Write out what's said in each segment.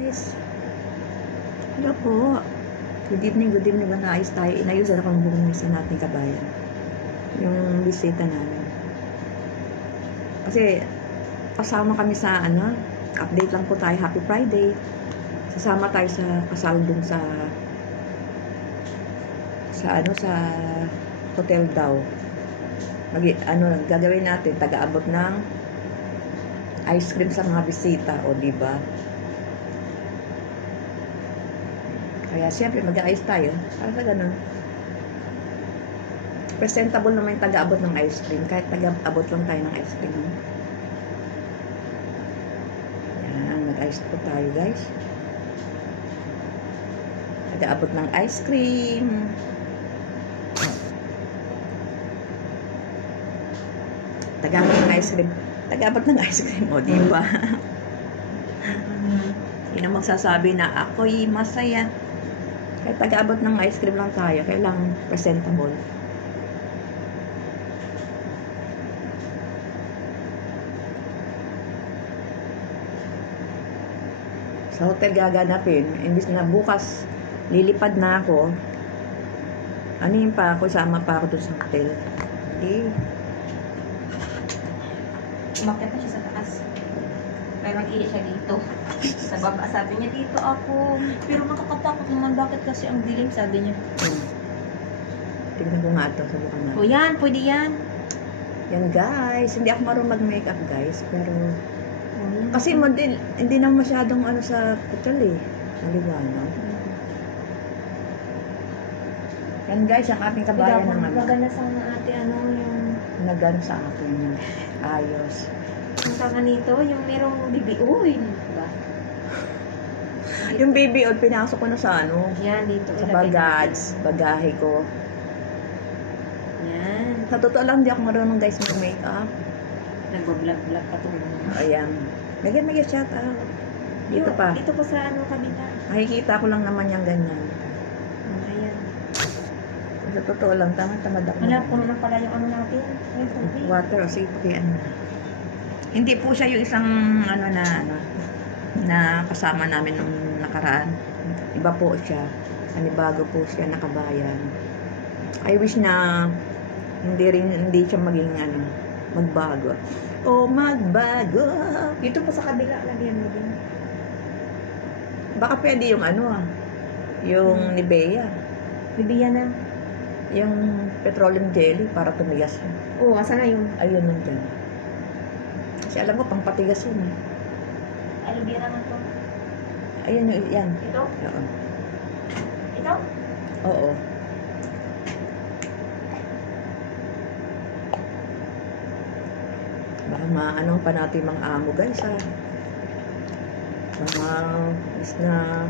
Guys, hello po. Good evening ba? Naayos tayo. Inayusan ako ng buong sa nating kabayan. Yung bisita namin. Kasi, kasama kami sa, update lang po tayo. Happy Friday. Sasama tayo sa kasal dun sa hotel daw. Gagawin natin, taga-abot ng ice cream sa mga bisita, o diba? Kaya siyempre mag-aayos tayo para sa ganun. Presentable naman yung taga-abot ng ice cream, kahit taga-abot lang tayo ng ice cream. Yan, mag-ayos po tayo guys. Taga-abot ng ice cream. Taga-abot ng ice cream. Taga-abot ng ice cream, o diba? Hindi na magsasabi na ako'y masaya. Kaya taga-abot ng ice cream lang tayo. Kailangan presentable. Sa hotel gaganapin. Imbis na bukas lilipad na ako. Anin pa ako, sama pa ako dun sa hotel. Okay. Umakyat na siya sa taas. Kaya mag-ihi siya dito. Sa baba, sabi niya, dito ako. Pero makakatakot naman, bakit kasi ang dilim, sabi niya. Tignan ko nga ito, subukan natin. O yan, pwede yan. Yan guys, hindi ako marunong mag-makeup guys, pero kasi hindi na masyadong sa hotel eh, maliwanag. Yan guys, ang ating kabayan ng Maganda sana ate, yung nagano sa akin, ayos. ang tanga nito, yung merong bibi. Uy, diba? Yung baby oil, pinasok ko na sa Yan, dito. sa bagahe ko. Yan. Sa totoo lang, hindi ako marunong guys mag-makeup. Nag-vlog-vlog pa itong. Ayan. Nagyan shout out. Dito pa. Dito po sa kabila. Makikita ko lang naman yung ganyan. Ayan. Sa totoo lang, tamad ako. Wala, puno na pala yung natin. Water, o sige, pakian na. Hindi po siya yung isang na kasama namin nung nakaraan. Iba po siya. Bago po siya, nakabayan. I wish na hindi siya maging magbago. O magbago. Dito po sa kabila, lagyan mo din. Baka pwede yung yung Nivea. Bibiyan na. Yung petroleum jelly para tumigas yun. Oo, asa na yun? Ayun nandyan. Kasi alam ko, pang patigas yun eh. Aloe vera na to. Ayun yung, yan. Ito? Oo. Ito? Oo. Baka maanong pa natin mga amo guys Mga is na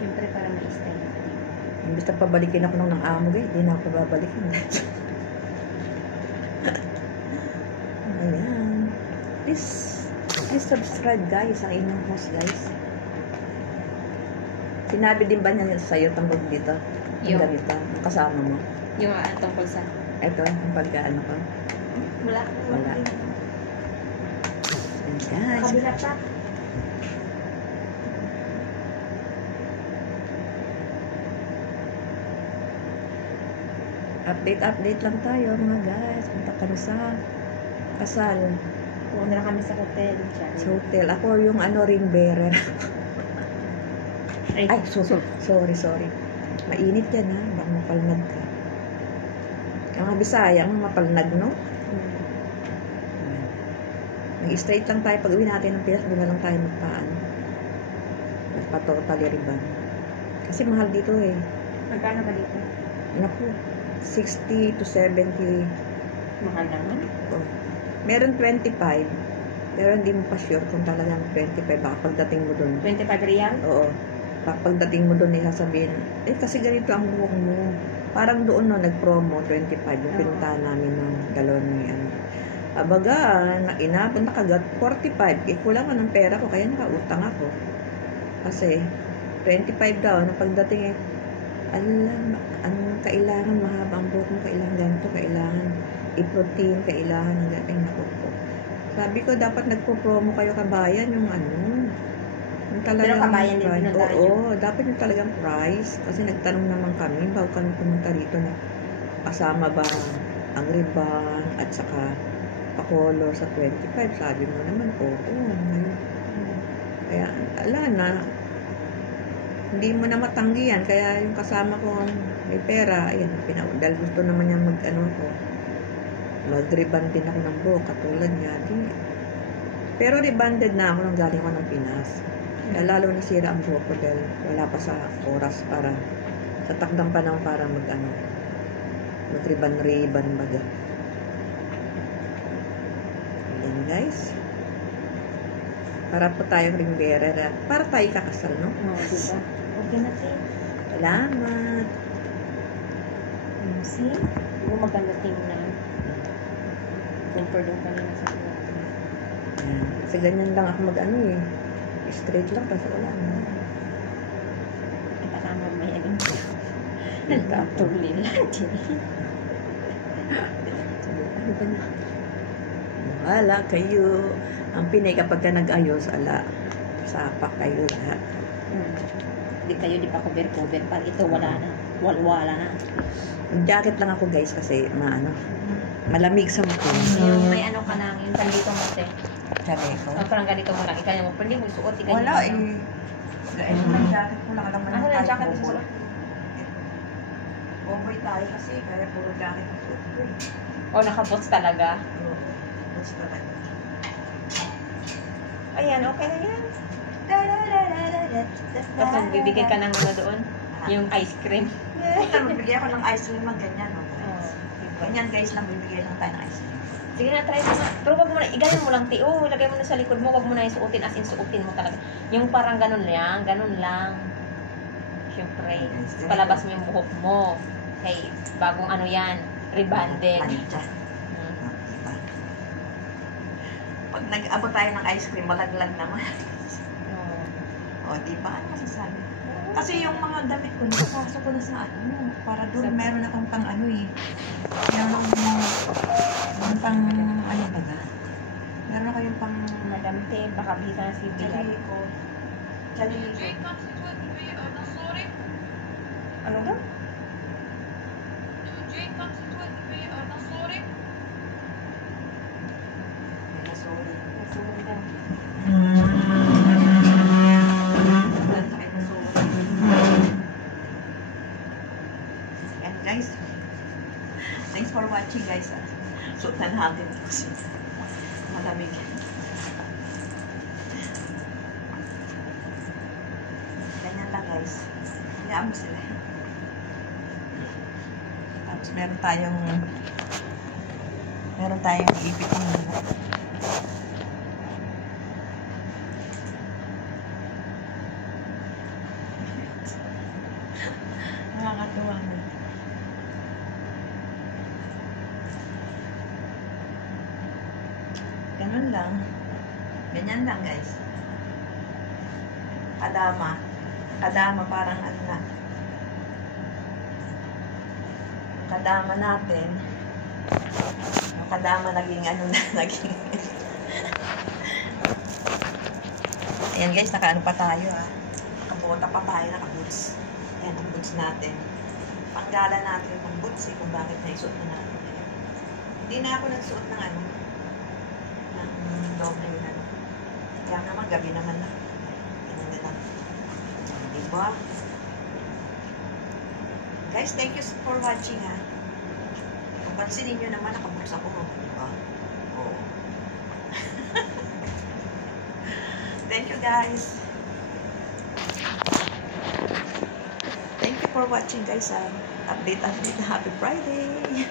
Siyempre para ma-style na. imbis na pabalikin ako ng amo guys, hindi na ako babalikin. Ayan. Please subscribe guys ang inyong host guys. Sinabi din ba niya sa'yo tungkol dito? Yung ganito, yung kasama mo? Yung tungkol sa? Ito, yung pagkaano ko. Wala. Wala. And guys, Kabila pa. update lang tayo mga guys. Punta kami sa kasal. Puuna na kami sa hotel. Sa hotel. Ako yung ring bearer. Ay, sorry. Mainit yan baka mapalnag ka. Ang mga Bisaya, mapalnag, no? Mag-straight lang tayo. Pag uwi natin ng Pinas, doon na lang tayo magpa-totally ribbon. Kasi mahal dito eh. Magkano ba dito? Naku, 60 to 70. Mahal naman. Oh. Meron 25. Pero hindi mo pa sure kung talagang 25. Baka pagdating mo doon. 25 real? Oo. Baka pagdating mo doon, sasabihin, kasi ganito ang buhok mo. Parang doon nag-promo, 25. Yung pinuntahan namin ng galon ni Abaga, inabot na kagat 45. Kulang ng pera ko, kaya nakautang ako. Kasi, 25 daw. Nung pagdating ang kailangan mahaba ang buhok mo, kailangan ganito, kailangan i-protein, kailangan ng ay naku po. Sabi ko, dapat nagpo-promo kayo kabayan yung ano. Yung talagang Pero kabayan din price. pinuntahan Oo, dapat yung talagang price. Kasi nagtanong naman kami, bago kami pumunta rito na kasama ba ang ribbon at saka pa-color sa 25. Sabi mo naman, oo. Ngayon. Kaya, ala na, hindi mo na matanggi yan. Kaya yung kasama ko may pera, ayan, dahil gusto naman niya mag-reband din ako ng buhok, katulad niya. Pero rebanded na ako nung galing ko ng Pinas. Kaya lalo nasira ang buhok ko dahil wala pa sa oras para, sa takdang panahon para mag-reband baga. Ayan guys. Para po tayo ring bearer. Para tayo kakasal, no? Oo, diba? Okay na siya. Salamat. See? Diba maganda tingnan? Compare doon kanina sa buhok. Ayan. Kasi ganyan lang ako mag-ano eh. Straight lang kasi wala na. Kita kama may aling nagtatuloy lang din. Ano ba na? Wala kayo. Ang Pinay kapag ka nag-ayos, sapak kayo lahat. Hindi kayo di pa cover-cover. Pag ito wala na. Wala na. Yung jacket lang ako guys kasi malamig sa mukha. Yung may ano ka lang, yung pandito mo te. Sabi ko. Parang ganito mo lang. Ikanya mo, pwede mo isuot. Wala eh. Ano lang jacket ko lang alam mo Ano lang jacket mo? Boboy tayo kasi kaya puro jacket ang suot ko. O nakabots talaga. Oo. Basta talaga. Ayan, okay na yan. Tapos magbibigay ka ng ano doon? Yung ice cream. Puta, magbigay ako ng ice cream ng ganyan. No? Diba? Ganyan guys lang, bibigay lang tayo ng ice cream. Sige na, try mo na. Pero wag mo na, igayan mo lang, Tio. Ilagay mo na sa likod mo, wag mo na isuotin, as in suotin mo talaga. Yung parang ganun lang. Siyempre, palabas mo yung buhok mo. Kay, bagong ano yan, rebanded. Plancha. Pag nag-abot tayo ng ice cream, malaglag naman. O, di ba? Ano masasabi? Kasi yung mga damit ko, nakapasok ko na sa ano, para doon meron akong pang ano eh. Meron akong pang, ano ba na? Meron ako yung pang Madamte, baka bisa na si Bilal. Chalili ko. Ano ba? Sorry. Sorry daw. And guys, thanks for watching guys. Suotan natin kasi malamig. Ganyan lang guys. Hayaan mo sila. Tapos meron tayong ipit ng buhok. Nakakatuwa mo. Ganun lang. Ganyan lang guys. Kadama parang ano na. Kadama natin. Kadama naging ano na. Naging ayan guys, nakaano pa tayo nakabota pa tayo, nakaboots. Ayan ang boots natin. Panggala natin yung boots kung bakit naisuot na natin. Hindi na ako nagsuot ng ano, ng doble yun ano. Kaya naman, gabi naman na. Ganun na lang. Diba? Guys, thank you for watching Kung pansinin nyo naman, nakaboots ako. Diba? Oo. Thank you guys. Thank you for watching guys. Update. Happy Friday.